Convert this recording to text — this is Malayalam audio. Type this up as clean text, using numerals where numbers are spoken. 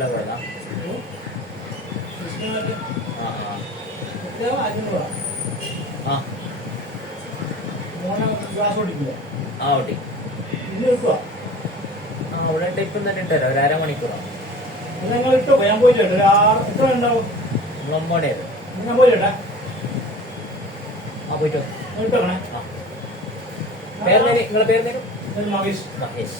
മനസ്സിലാക്കാം. ആ ഓട്ടി അവിടെ ഇപ്പം തന്നെ ഇട്ടല്ലോ ഒരു അരമണിക്കൂറാണ്. നിങ്ങൾ ഇട്ടോ ഞാൻ പോയിട്ട് എത്ര ഉണ്ടാവും നിങ്ങൾ 9 ഞാൻ പോയിട്ടാ പോയിട്ടോ. ഇട്ടോണേ. പേര് നിങ്ങളെ പേര് മഹേഷ്. മഹേഷ്.